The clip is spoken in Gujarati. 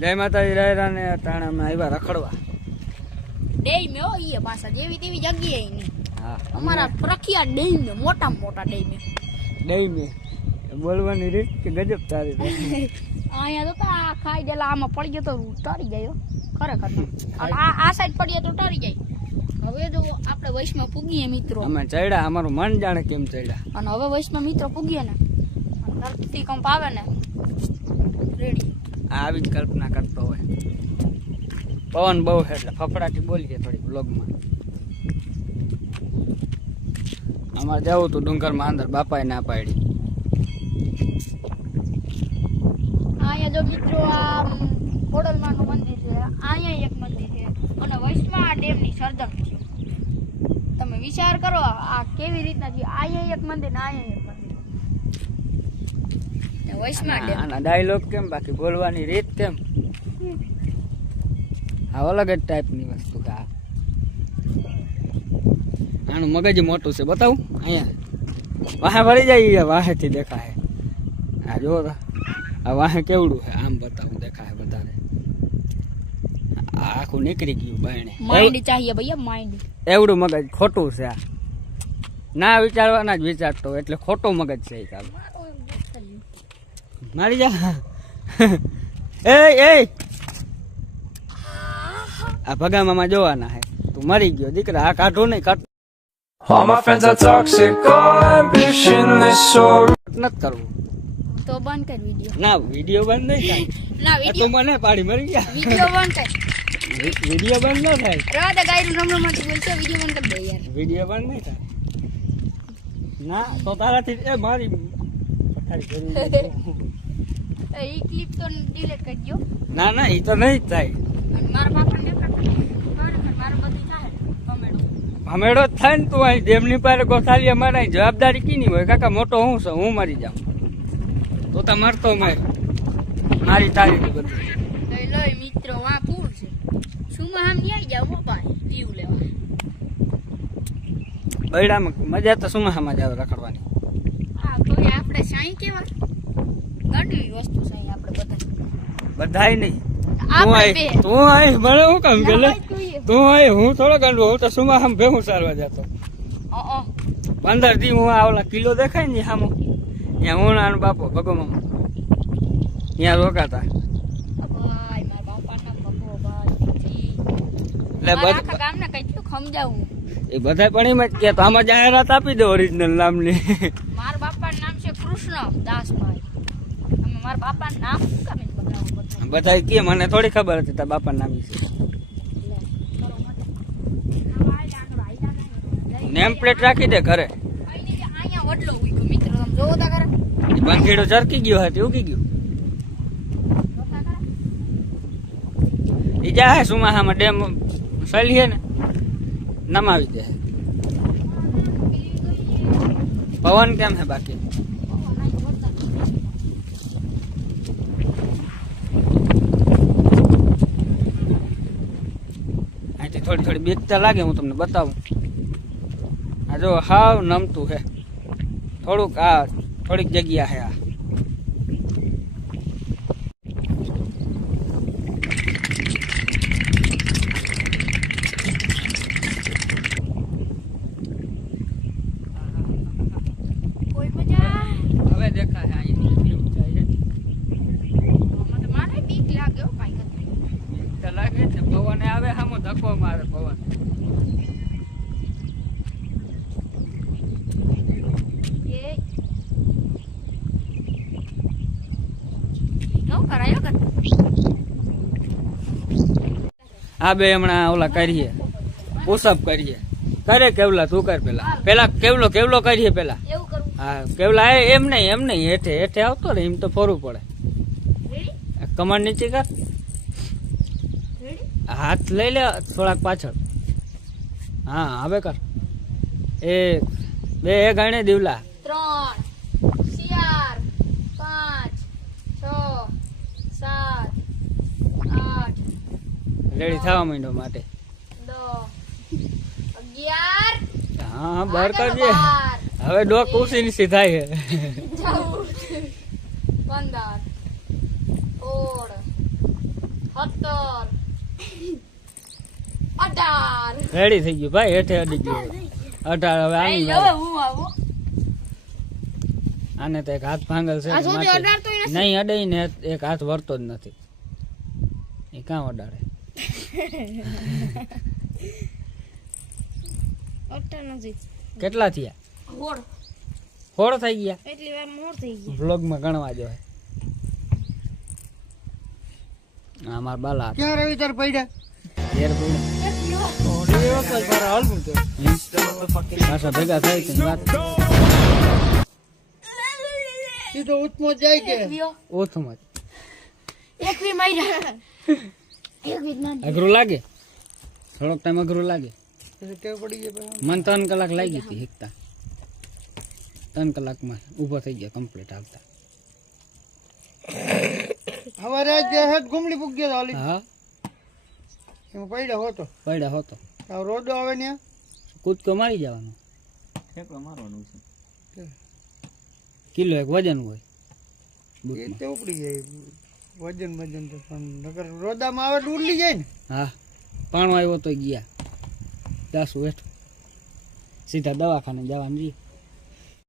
જય માતાજી રાયરા ને તાણા અમે આવ્યા રખડવા ડેમ હો ઈ પાછા જેવી તેવી જગ્યાએ નહીં. હા અમારા પ્રખ્યાત ડેમ મોટા મોટા ડેમ ડેમ બોલવાની રીત કે ગજબ તારી અહીંયા તો આ ખાઈ ગયેલા આમાં પડી ગયો તો તરી ગયો ખરેખર આ સાઈડ પડીએ તો તરી જાય. હવે જો આપણે વૈષ્ણવ પૂગીએ મિત્રો અમે ચડ્યા અમારું મન જાણે કેમ ચડ્યા અને હવે વૈષ્ણવ મિત્રો પૂગીએ ને ધરતી કંપ આવે ને રેડી આવી જ કલ્પના કરતો હોય. પવન બહુ છે એટલે ફફડાટી બોલીએ થોડી બ્લોગમાં. અમારે જવું તું ડુંગરમાં અંદર બાપાએ ના પાડી. અહીંયા જો મિત્રો આ ખોડલમાનું મંદિર છે, અહીંયા એક મંદિર છે અને વૈષ્ણવ ડેમની સર્જન છે. તમે વિચાર કરો આ કેવી રીતના છે. અહીંયા એક મંદિર ને અહીંયા એક મંદિર. વૈષ્ણવ ડેમ આના ડાયલોગ કેમ બાકી બોલવાની રીત કેમ આ અલગ જ ટાઈપની વસ્તુ છે. આનું મગજ મોટું છે બતાવું. અહીંયા વાહે ભરી જાય વાહેથી દેખાય. આ જો આ વાહે કેવડું છે આમ બતાવું દેખાય વધારે. આખું નીકળી ગયું બાયણે. માઇન્ડ ચાહીએ ભૈયા માઇન્ડ. એવડું મગજ ખોટું છે આ. ના વિચારવાના જ વિચારતો એટલે ખોટું મગજ છે. ચાલો મારી જા એ આ ભગામાં જોવાના હે. તું મરી ગયો દીકરા. આ કાઢું નહીં કાઢ. All my friends are toxic, all ambitionless, so નથી કરવું તો બંધ કર વિડિયો. ના વિડીયો બંધ નહીં થાય. ના આ તો વિડિયો મને પાડી મરી ગયા. વિડિયો બંધ કર. વિડીયો બંધ ન થાય. રાધા ગાયરું રમરમાંથી બોલશે વિડિયો બંધ કરી દે યાર. વિડીયો બંધ નહીં થાય. ના તો તારાથી એ મારી પથારી કરી ઈ ક્લિપ તો ડિલીટ કરી દો. ના ના એ તો નહીં જ થાય. અને મારા બાપાને મારું બધું થાય કમેડો. હમેડો જ થાય ને. તું અહીં ડેમની પાસે ગોથાલીએ મારા જવાબદારી કીની હોય કાકા. મોટો હું છું, હું મરી જાઉં તો તા મરતો મેં મારી તારી બધું. લઈ મિત્રો આ પૂર છે. સુમાં આમ આવી જાવ મોબાઈલ વ્યૂ લેવા. બૈડામાં મજા તો સુમાહામાં જ આવે રખડવાની. હા તો આપણે સાઈ કેવા ગંડવી વસ્તુ સાઈ આપણે બધા બધાય નહીં. આપણે તું આય મને હું કામ કે લે તું આય. હું થોડો ગંડવો. હું તો સુમાહામ ભેગું સારવા જતો. 15 દી હું આવલા કિલો દેખાય ને સામો ત્યાં હું નાનો બાપો ભગોમાં ત્યાં રોકાતા. ભાઈ મારા બાપાના ભગવો ભાઈ એટલે આખા ગામને કેટલું સમજાવું. એ બધા પણ એમ જ કે તો આમાં જાહેરાત આપી દો ઓરિજિનલ નામની. મારા બાપાનું નામ છે કૃષ્ણ દાસભાઈ. તમે મારા બાપાનું નામ શું કામ બતાવો? બધા કે મને થોડી ખબર હતી તારા બાપાનું નામ છે. નેમ પ્લેટ રાખી દે ઘરે. અહીંયા વડલો ઉગ્યો મિત્ર તમે જોવો તા કરે. બંધીડો ચરકી ગયો હતી ઉગી ગયું. એ જાય સુમાહામાં ડેમ સલીએ ને નમાવી દે. પવન કેમ હે બાકી? અહીંથી થોડી થોડી બીકતા લાગે. હું તમને બતાવું. આ જો હાવ નમતું હે. થોડુંક આ થોડીક જગ્યા હે. આ કોઈ મજા હવે દેખાય અહીંયા ઊંચાઈ છે. મને મારે બીક લાગ્યો કાઈ નથી. બીક તો લાગે છે. પવન આવે સામો ધક્કો મારે પવન. એ નો કરાયો કર. આ બે હમણાં ઓલા કરીએ પુશઅપ કરીએ. કરે કેવલા તું કર પેલા કેવલો કરીએ પેલા. એવું કરું. હા કેવલા એમ નહીં હેઠે હેઠે આવતો ને એમ તો ફરવું પડે. રેડી કમર નીચે કર. રેડી હાથ લઈ લે થોડાક પાછળ. હા હવે કર. 1 2 ગણે દીવલા. 3 4 5 6 7 8 રેડી થવા માંડો માટે. 10 11 હા બહાર કરજે. હવે ડોક ઉસી નીચે થાય છે. 14 15 16 18 રેડી થઈ ગયું ભાઈ, હેઠે અડી ગયું 18. હવે આની હવે વારી. હું આવું આને તો એક હાથ ભાંગલ છે આ કે સુધી માથે. 18 તોય નથી. નહીં અડે ને એક હાથ વળતો જ નથી. એ કાં અડાડે? 18 નથી. કેટલા થયા? હોડ 16 થઈ ગયા. એટલી વાર મોર થઈ ગઈ. વ્લોગમાં ગણવા જો. આ મારા બાલા ક્યાં રવિ તાર પડ્યા ઘેર બોલે. પાછા ભેગા થાય છે ને વાત એ તો ઉત્મો જાય કે ઓછું એક વી માર્યા. એક વી માર્યા. અઘરું લાગે, થોડોક ટાઈમ અઘરું લાગે. પછી ટેવ પડી જાય મને 3 કલાક લાગી હતી શીખતા. 3 કલાકમાં ઊભો થઈ ગયા કમ્પ્લીટ આવતા. અમારે આજ હેડ ગુમડી પૂગ ગયો હાલી હા એમાં પડ્યા હોતો પડ્યા હોતો આ રોડો આવે ને કૂદકો મારી જવાનો. કિલો એક વજન હોય એ બૂટમાં. તો ઉપડી જાય વજન તો પણ નગર રોદામાં આવે તો ઉડલી જાય ને હા પાણો આવ્યો તો ગયા 10 હેઠું સીધા દવાખાને જવાનું રહીએ.